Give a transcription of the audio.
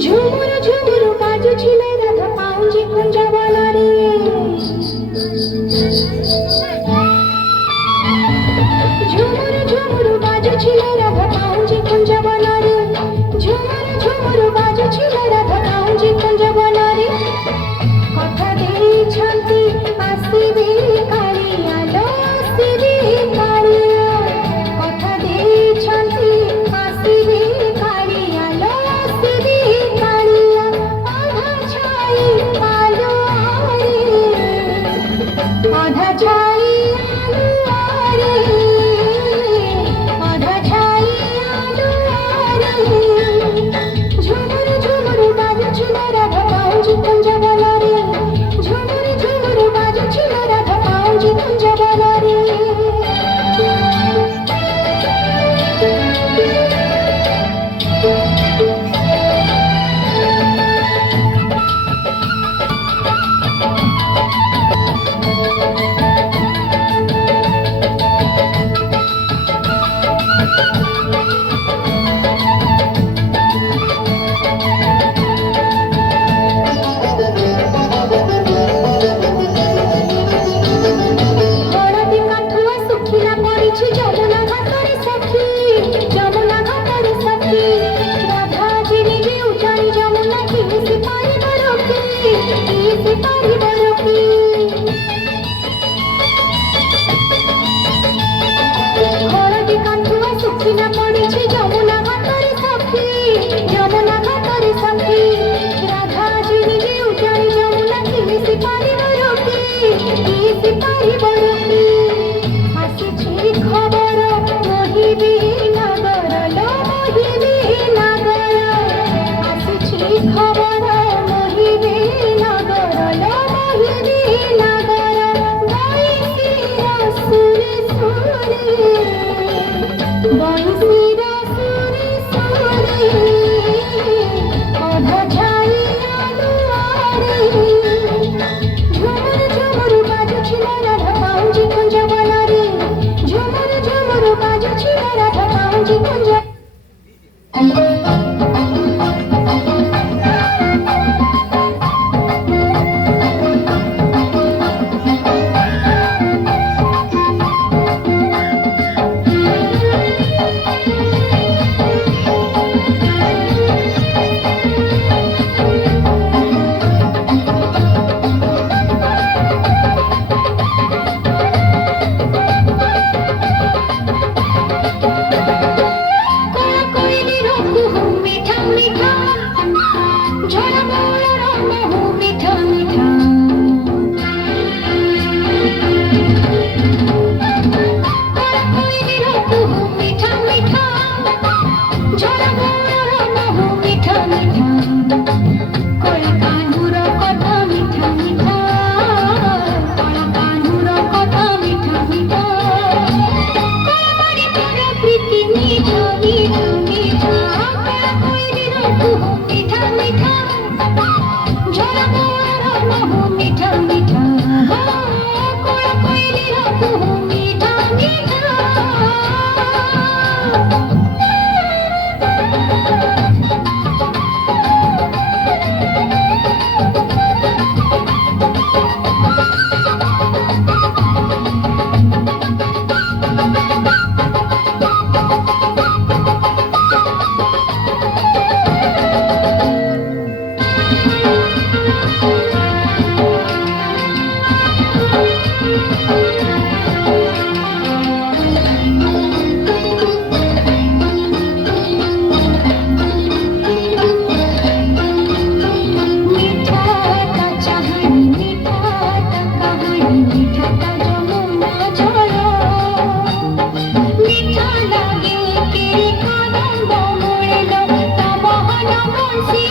ঝুমুর ঝুমুর বাজছিল রাধা পাউজি কুঞ্জবনারে। ঝুমুর ঝুমুর বাজছিল রাধা পাউজি কুঞ্জবনারে। ঝুমুর ঝুমুর বাজছিল রাধা পাউজি কুঞ্জবনারে। কথা ଦେଇଛନ୍ତି ଆସିବେ କାଳିଆ ଲୋ ଆସିବେ କାଳିଆ। କଥା ଦେଇଛନ୍ତି ଆସିବେ କାଳିଆ ଲୋ ଆସିବେ କାଳିଆ। ଅଧା ଛାଇ ଆଲୁଅରେ ଅଧା ଛାଇ ଆଲୁଅରେ ଅଧା ଛାଇ ଆଲୁଅରେ। ঝুমুর ঝুমুর বাজছিল রাধা পাউজি কুঞ্জবনারে। ঝুমুর ঝুমুর বাজছিল রাধা পাউজি কুঞ্জবনারে। ହଳଦୀ କାଠୁଆ ଶୁଖିଲା ପଡ଼ିଛି ଯମୁନା ଘାଟରେ ସଖୀ। ଯମୁନା ଘାଟରେ ସଖୀ ରାଧା ଆଜି ନିଜେ ଉଜାଣି ଯମୁନା କିଏ ସେ ପାରିବ ରୋକି। କିଏ ସେ ପାରିବ ରୋକି। ହଳଦୀ କାଠୁଆ ଶୁଖିଲା ପଡ଼ିଛି ଯମୁନା ଘାଟରେ ସଖୀ। ଯମୁନା ଘାଟରେ ସଖୀ ରାଧା ଆଜି ନିଜେ ଉଜାଣି ଯମୁନା କିଏ ସେ ପାରିବ ରୋକି। କିଏ ସେ ପାରିବ ରୋକି। ଆସିଛି ଖବର ମୋହିବି ନଗର ଲୋ ମୋହିବି ନଗର। ଆସିଛି ଖବର ମୋହିବି ନଗର ଲୋ ମୋହିବି ନଗର। ବଇଁଶୀର ସୁରେ ସୁରେ ବଇଁଶୀର ସୁରେ ସୁରେ ଅଧା ଛାଇ ଆଲୁଅରେ। ঝুমুর ঝুমুর বাজছিল রাধা পাউজি কুঞ্জবনারে। ঝুমুর ঝুমুর বাজছিল রাধা পাউজি কুঞ্জ। কোকিলের কুহু মিঠা মিঠা ঝরা ময়ূর মহু মিঠা মিঠা। কোকিলের কুহু মিঠা মিঠা ঝরা ময়ূর মহু মিঠা মিঠা। কলা কানুর কথা মিঠা মিঠা কলা কানুর কথা মিঠা মিঠা। কলাবাড়ি তোর প্রীতি মিঠা মিঠা মিঠা। কোকিলের কুহু মিঠা মিঠা ঝরা ময়ূর মহু মিঠা মিঠা। কোকিলের কুহু মিঠা মিঠা। मीठा लागे के कदम मोड़लो तब हन बंसी